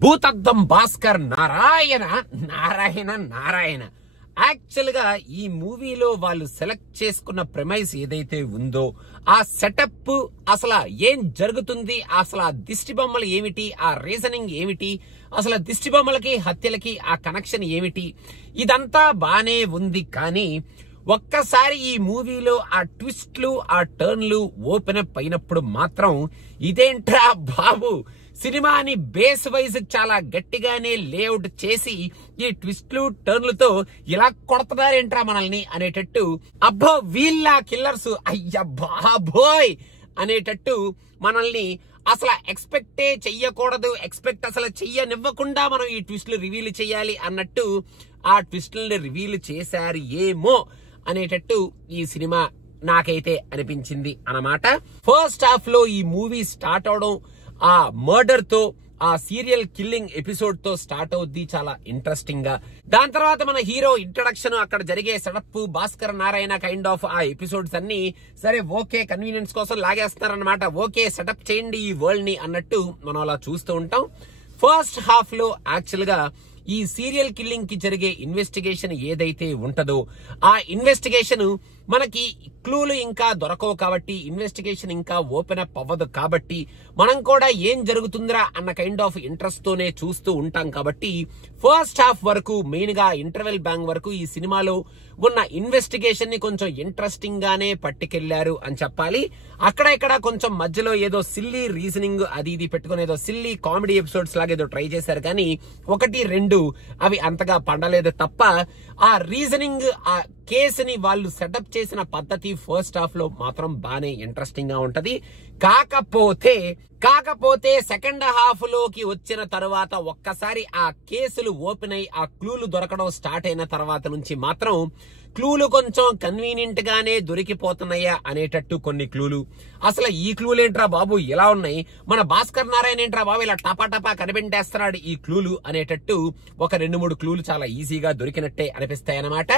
భూతద్దం Bhaskar Narayana Narayana Narayana. Actual గా ఈ మూవీలో వాళ్ళు సెలెక్ట్ చేసుకున్న ప్రెమైస్ ఏదైతే ఉందో ఆ సెటప్, అసలు ఏం జరుగుతుంది, అసలు ఆ దిష్టి బొమ్మలు ఏమిటి, ఆ రీజనింగ్ ఏమిటి, అసలు దిష్టి బొమ్మలకి హత్యలకి ఆ కనెక్షన్ ఏమిటి, ఇదంతా బానే ఉంది. కానీ ఒక్కసారి ఈ మూవీలో ఆ ట్విస్ట్లు ఆ టర్న్లు ఓపెన్ అప్ అయినప్పుడు మాత్రం ఇదేంట్రా బాబు, సినిమాని బేస్ వైజ్ చాలా గట్టిగానే లేఅవుట్ చేసి ఈ ట్విస్ట్లు టర్న్లతో ఇలా కొడతారేంట్రా మనల్ని అనేటట్టు, అబ్బో వీళ్ళ కిల్లర్స్ అయ్య బాబోయ్ అనేటట్టు మనల్ని అసలు ఎక్స్పెక్టే చెయ్యకూడదు, ఎక్స్పెక్ట్ అసలు చెయ్యనివ్వకుండా మనం ఈ ట్విస్ట్లు రివీల్ చేయాలి అన్నట్టు ఆ ట్విస్ట్లని రివీల్ చేశారు ఏమో అనేటట్టు ఈ సినిమా నాకైతే అనిపించింది అన్నమాట. ఫస్ట్ హాఫ్ లో ఈ మూవీ స్టార్ట్ అవడం ఆ మర్డర్ తో, ఆ సీరియల్ కిల్లింగ్ ఎపిసోడ్ తో స్టార్ట్ అవుద్ది చాలా ఇంట్రెస్టింగ్ గా. దాని తర్వాత మన హీరో ఇంట్రడక్షన్, అక్కడ జరిగే setup, Bhaskar Narayana kind of ఆ ఎపిసోడ్స్ అన్ని సరే ఓకే కన్వీనియన్స్ కోసం లాగేస్తున్నారనమాట. ఓకే సెటప్ చేయండి ఈ వరల్డ్ ని అన్నట్టు మనం అలా చూస్తూ ఉంటాం. ఫస్ట్ హాఫ్ లో యాక్చువల్ గా ఈ సీరియల్ కిల్లింగ్ కి జరిగే ఇన్వెస్టిగేషన్ ఏదైతే ఉంటదో ఆ ఇన్వెస్టిగేషన్ మనకి క్లూలు ఇంకా దొరకవు కాబట్టి, ఇన్వెస్టిగేషన్ ఇంకా ఓపెన్ అప్ అవ్వదు కాబట్టి మనం కూడా ఏం జరుగుతుందిరా అన్న కైండ్ ఆఫ్ ఇంట్రెస్ట్ తోనే చూస్తూ ఉంటాం. కాబట్టి ఫస్ట్ హాఫ్ వరకు, మెయిన్ గా ఇంటర్వెల్ బ్యాంగ్ వరకు ఈ సినిమాలో ఉన్న ఇన్వెస్టిగేషన్ ని కొంచెం ఇంట్రెస్టింగ్ గానే పట్టుకెళ్లారు అని చెప్పాలి. అక్కడ ఇక్కడ కొంచెం మధ్యలో ఏదో సిల్లీ రీజనింగ్ అది ఇది పెట్టుకుని ఏదో సిల్లీ కామెడీ ఎపిసోడ్స్ లాగా ఏదో ట్రై చేశారు, కానీ ఒకటి రెండు అవి అంతగా పండలేదు తప్ప ఆ రీజనింగ్, ఆ కేసుని వాళ్ళు సెటప్ చేసిన పద్ధతి ఫస్ట్ హాఫ్ లో మాత్రం బానే ఇంట్రెస్టింగ్ గా ఉంటది. కాకపోతే సెకండ్ హాఫ్ లోకి వచ్చిన తర్వాత ఒక్కసారి ఆ కేసులు ఓపెన్ అయి ఆ క్లూలు దొరకడం స్టార్ట్ అయిన తర్వాత నుంచి మాత్రం క్లూలు కొంచెం కన్వీనియంట్ గానే దొరికిపోతున్నాయా అనేటట్టు కొన్ని క్లూలు, అసలు ఈ క్లూలేంట్రా బాబు ఇలా ఉన్నాయి, మన భాస్కర్ నారాయణ ఏంట్రా బాబు ఇలా టపా కనిపెట్టేస్తున్నాడు ఈ క్లూలు అనేటట్టు ఒక 2-3 క్లూలు చాలా ఈజీగా దొరికినట్టే అనిపిస్తాయి అన్నమాట.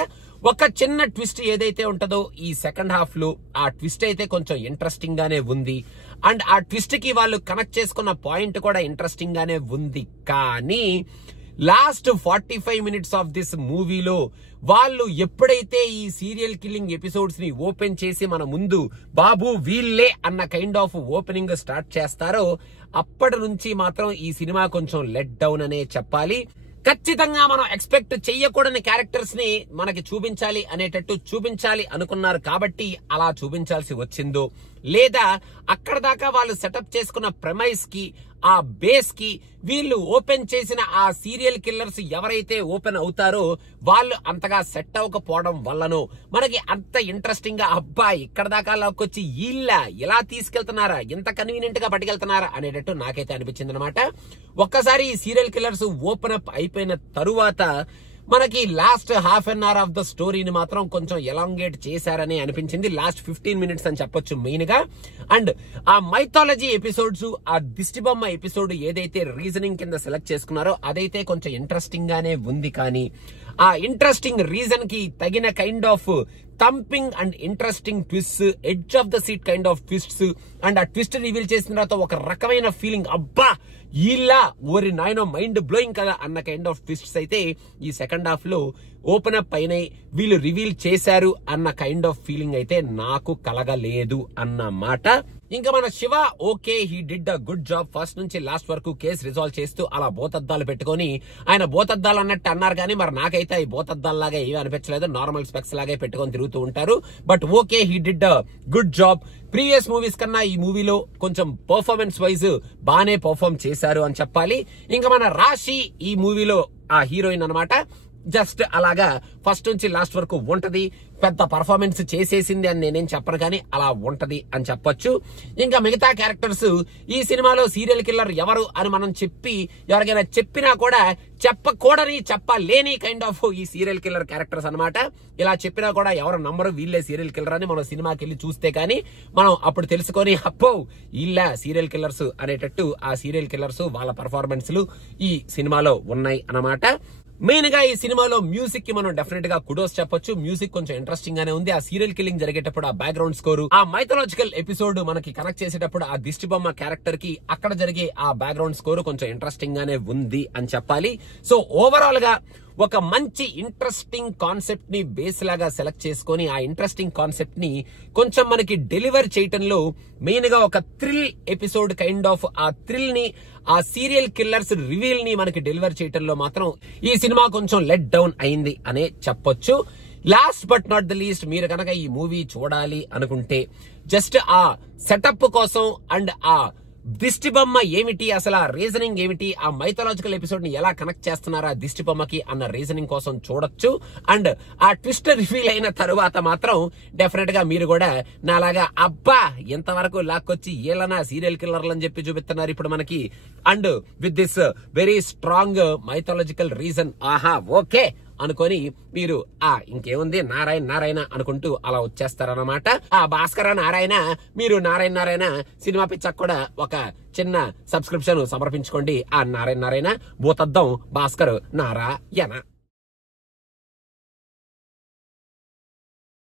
ఒక చిన్న ట్విస్ట్ ఏదైతే ఉంటుందో ఈ సెకండ్ హాఫ్ లో, ఆ ట్విస్ట్ అయితే కొంచెం ఇంట్రెస్టింగ్ గానే ఉంది. అండ్ ఆ ట్విస్ట్ కి వాళ్ళు కనెక్ట్ చేసుకున్న పాయింట్ కూడా ఇంట్రెస్టింగ్ గానే ఉంది. కానీ లాస్ట్ 45 minutes ఆఫ్ దిస్ మూవీలో వాళ్ళు ఎప్పుడైతే ఈ సీరియల్ కిల్లింగ్ ఎపిసోడ్స్ ని ఓపెన్ చేసి మన ముందు బాబు వీళ్ళే అన్న కైండ్ ఆఫ్ ఓపెనింగ్ స్టార్ట్ చేస్తారో అప్పటి నుంచి మాత్రం ఈ సినిమా కొంచెం లెట్ డౌన్ అనే చెప్పాలి. ఖచ్చితంగా మనం ఎక్స్పెక్ట్ చెయ్యకూడని క్యారెక్టర్స్ ని మనకి చూపించాలి అనేటట్టు చూపించాలి అనుకున్నారు కాబట్టి అలా చూపించాల్సి వచ్చిందో, లేదా అక్కడ దాకా వాళ్ళు సెటప్ చేసుకున్న ప్రెమైస్ కి, ఆ బేస్ కి వీళ్ళు ఓపెన్ చేసిన ఆ సీరియల్ కిల్లర్స్ ఎవరైతే ఓపెన్ అవుతారో వాళ్ళు అంతగా సెట్ అవ్వకపోవడం వల్లనో మనకి అంత ఇంట్రెస్టింగ్ గా అబ్బా ఇక్కడ దాకా లాక్కొచ్చి ఇలా తీసుకెళ్తున్నారా, ఇంత కన్వీనియంట్ గా పట్టుకెళ్తున్నారా అనేటట్టు నాకైతే అనిపించింది అనమాట. ఒక్కసారి ఈ సీరియల్ కిల్లర్స్ ఓపెన్ అప్ అయిపోయిన తరువాత మనకి last half an hour of the స్టోరీని మాత్రం కొంచెం ఎలాంగేట్ చేశారని అనిపించింది. లాస్ట్ 15 minutes అని చెప్పొచ్చు మెయిన్ గా. అండ్ ఆ మైథాలజీ ఎపిసోడ్స్, ఆ దిష్టి బొమ్మ ఎపిసోడ్ ఏదైతే రీజనింగ్ కింద సెలెక్ట్ చేసుకున్నారో అదైతే కొంచెం ఇంట్రెస్టింగ్ గానే ఉంది. కానీ ఆ ఇంట్రెస్టింగ్ రీజన్ కి తగిన kind of thumping and interesting twist, edge of the seat kind of twists, and ఆ ట్విస్ట్ రివీల్ చేసిన తర్వాత ఒక రకమైన ఫీలింగ్ అబ్బా ఇలా ఓరి నాయనో మైండ్ బ్లోయింగ్ కదా అన్న కైండ్ ఆఫ్ ట్విస్ట్స్ అయితే ఈ సెకండ్ హాఫ్ లో ఓపెన్ అప్ అయినాయి, వీళ్ళు రివీల్ చేశారు అన్న కైండ్ ఆఫ్ ఫీలింగ్ అయితే నాకు కలగలేదు అన్నమాట. ఇంకా మన Shiva okay he did a good job. First నుంచి లాస్ట్ వరకు కేసు రిజాల్వ్ చేస్తూ అలా బోతద్దాలు పెట్టుకుని, ఆయన బోతద్దాలు అన్నట్టు అన్నారు కానీ మరి నాకైతే ఈ బోతద్దాలు లాగా ఏమీ అనిపించలేదు, నార్మల్ స్పెక్స్ లాగే పెట్టుకొని తిరుగుతూ ఉంటారు. But okay he did a good job. Previous movies కన్నా ఈ మూవీలో కొంచెం పర్ఫార్మెన్స్ వైజ్ బానే పర్ఫార్మ్ చేశారు అని చెప్పాలి. ఇంకా మన రాశి ఈ మూవీలో ఆ హీరోయిన్ అన్నమాట. జస్ట్ అలాగా ఫస్ట్ నుంచి లాస్ట్ వరకు ఉంటది, పెద్ద పర్ఫార్మెన్స్ చేసేసింది అని నేనేం చెప్పను కానీ అలా ఉంటది అని చెప్పొచ్చు. ఇంకా మిగతా క్యారెక్టర్స్ ఈ సినిమాలో సీరియల్ కిల్లర్ ఎవరు అని మనం ఎవరికైనా చెప్పినా కూడా చెప్పకూడని, చెప్పలేని కైండ్ ఆఫ్ ఈ సీరియల్ కిల్లర్ క్యారెక్టర్స్ అనమాట. ఇలా చెప్పినా కూడా ఎవరు నమ్మరు వీళ్ళే సీరియల్ కిల్లర్ అని. మనం సినిమాకి వెళ్ళి చూస్తే కానీ మనం అప్పుడు తెలుసుకొని అప్పో వీళ్ళ సీరియల్ కిల్లర్స్ అనేటట్టు ఆ సీరియల్ కిల్లర్స్ వాళ్ళ పర్ఫార్మెన్స్లు ఈ సినిమాలో ఉన్నాయి అన్నమాట. మెయిన్ గా ఈ సినిమాలో మ్యూజిక్ కి మనం డెఫినెట్ గా కుడోస్ చెప్పొచ్చు. మ్యూజిక్ కొంచెం ఇంట్రెస్టింగ్ గానే ఉంది. ఆ సీరియల్ కిల్లింగ్ జరిగేటప్పుడు ఆ బ్యాక్గ్రౌండ్ స్కోర్, ఆ మైథలాజికల్ ఎపిసోడ్ మనకి కనెక్ట్ చేసేటప్పుడు ఆ దిష్టి బొమ్మ క్యారెక్టర్ కి అక్కడ జరిగే ఆ బ్యాక్గ్రౌండ్ స్కోర్ కొంచెం ఇంట్రెస్టింగ్ గానే ఉంది అని చెప్పాలి. సో ఓవరాల్ గా ఒక మంచి ఇంట్రెస్టింగ్ కాన్సెప్ట్ ని బేస్ లాగా సెలెక్ట్ చేసుకొని ఆ ఇంట్రెస్టింగ్ కాన్సెప్ట్ ని కొంచెం మనకి డెలివర్ చేయటంలో మెయిన్ గా ఒక థ్రిల్ ఎపిసోడ్ కైండ్ ఆఫ్ ఆ థ్రిల్ ని, ఆ సీరియల్ కిల్లర్స్ రివీల్ ని మనకి డెలివర్ చేయటంలో మాత్రం ఈ సినిమా కొంచెం లెట్ డౌన్ అయింది అనే చెప్పొచ్చు. Last but not the least, మీరు కనుక ఈ మూవీ చూడాలి అనుకుంటే జస్ట్ ఆ సెటప్ కోసం అండ్ ఆ దిష్టి బొమ్మ ఏమిటి, అసలు ఆ రీజనింగ్ ఏమిటి, ఆ మైథలాజికల్ ఎపిసోడ్ ని ఎలా కనెక్ట్ చేస్తున్నారు ఆ దిష్టి బొమ్మకి అన్న రీజనింగ్ కోసం చూడొచ్చు. అండ్ ఆ ట్విస్ట్ రివీల్ అయిన తరువాత మాత్రం డెఫినెట్ గా మీరు కూడా నాలాగా అబ్బా ఎంతవరకు లాక్కొచ్చి ఏలనా సీరియల్ కిల్లర్లు అని చెప్పి చూపిస్తున్నారు ఇప్పుడు మనకి, and with this very strong mythological reason, ఆహా ఓకే అనుకొని మీరు ఇంకేముంది నారాయణ నారాయణ అనుకుంటూ అలా వచ్చేస్తారన్నమాట. ఆ భాస్కర నారాయణ, మీరు నారాయణ సినిమా పిచ్చకు కూడా ఒక చిన్న సబ్స్క్రిప్షన్ సమర్పించుకోండి. ఆ నారాయణ భూతద్దం భాస్కర్ నారాయణ.